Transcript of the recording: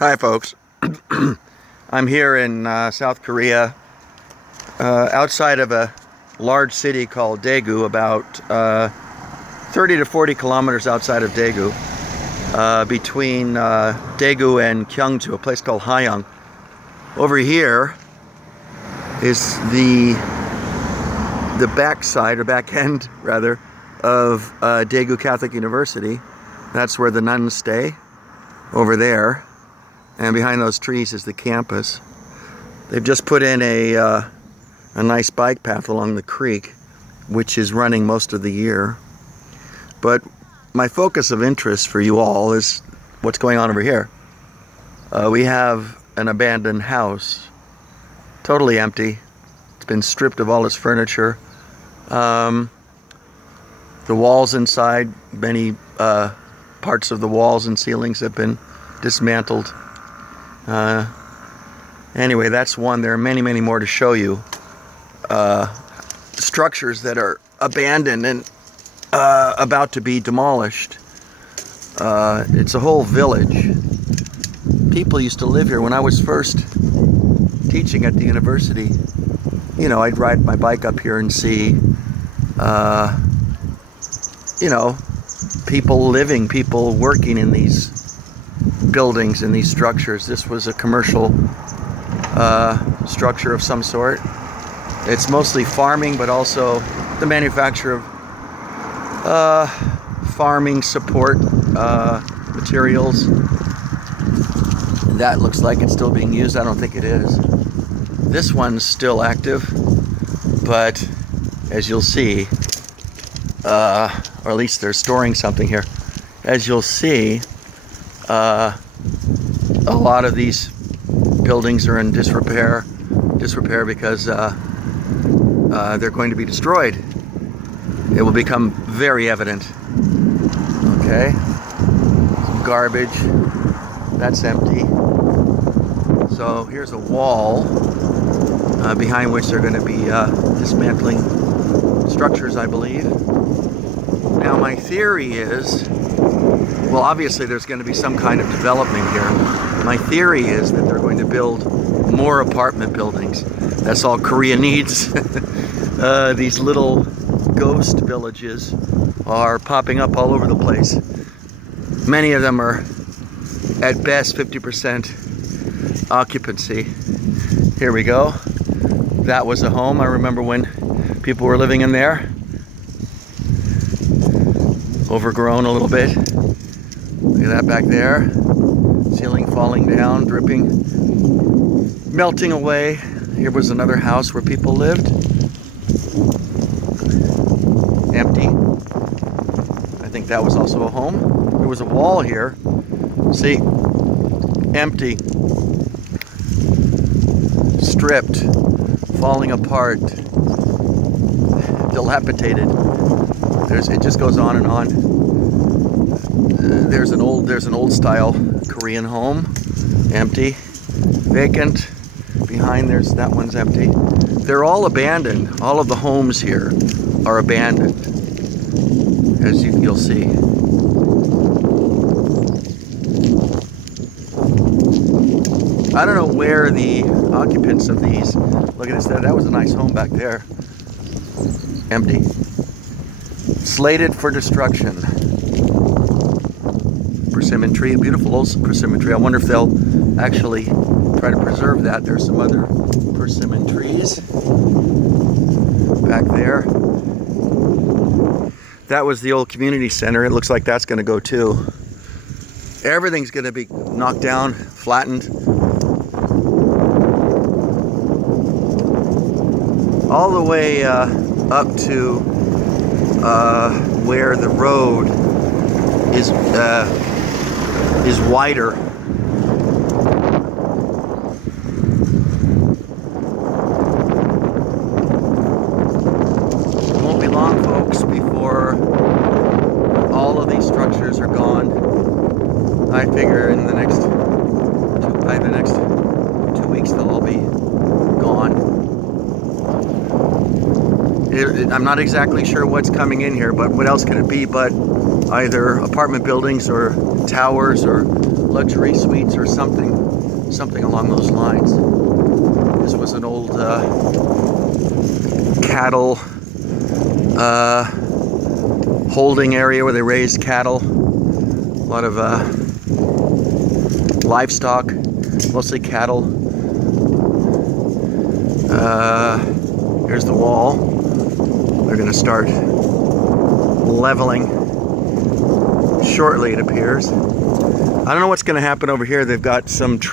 Hi folks, I'm here in South Korea, outside of a large city called Daegu, about 30 to 40 kilometers outside of Daegu, between Daegu and Gyeongju, a place called Haeyoung. Over here is the backside, or back end rather, of Daegu Catholic University. That's where the nuns stay, over there. And behind those trees is the campus. They've just put in a nice bike path along the creek, which is running most of the year. But my focus of interest for you all is what's going on over here. We have an abandoned house, totally empty. It's been stripped of all its furniture. The walls inside, many parts of the walls and ceilings have been dismantled. Anyway, that's one. There are many, many more to show you. Structures that are abandoned and about to be demolished. It's a whole village. People used to live here. When I was first teaching at the university, you know, I'd ride my bike up here and see, people living, people working in these buildings, in these structures. This was a commercial structure of some sort. It's mostly farming, but also the manufacture of farming support materials. That looks like it's still being used. I don't think it is. This one's still active, but as you'll see, or at least they're storing something here. As you'll see, a lot of these buildings are in disrepair because they're going to be destroyed. It will become very evident. Okay, some garbage, that's empty. So here's a wall behind which they're going to be dismantling structures, I believe. Now my theory is, well, obviously there's going to be some kind of development here. My theory is that they're going to build more apartment buildings. That's all Korea needs. These little ghost villages are popping up all over the place. Many of them are at best 50% occupancy. Here we go. That was a home. I remember when people were living in there. Overgrown a little bit. Look at that back there. Ceiling falling down, dripping, melting away. Here was another house where people lived. Empty. I think that was also a home. There was a wall here. See? Empty. Stripped. Falling apart. Dilapidated. It just goes on and on. There's an old style Korean home, empty, vacant. Behind that one's empty. They're all abandoned. All of the homes here are abandoned, as you'll see. I don't know where the occupants of these. Look at this. That was a nice home back there. Empty. Slated for destruction. Persimmon tree, a beautiful old persimmon tree. I wonder if they'll actually try to preserve that. There's some other persimmon trees back there. That was the old community center. It looks like that's going to go too. Everything's going to be knocked down, flattened. All the way up to where the road is wider. It won't be long, folks, before all of these structures are gone. I figure in the next 2 weeks they'll all be gone. I'm not exactly sure what's coming in here, but what else can it be but either apartment buildings or towers or luxury suites or something along those lines. This was an old cattle holding area where they raised cattle. A lot of livestock, mostly cattle. Here's the wall. They're going to start leveling shortly, it appears. I don't know what's going to happen over here. They've got some trees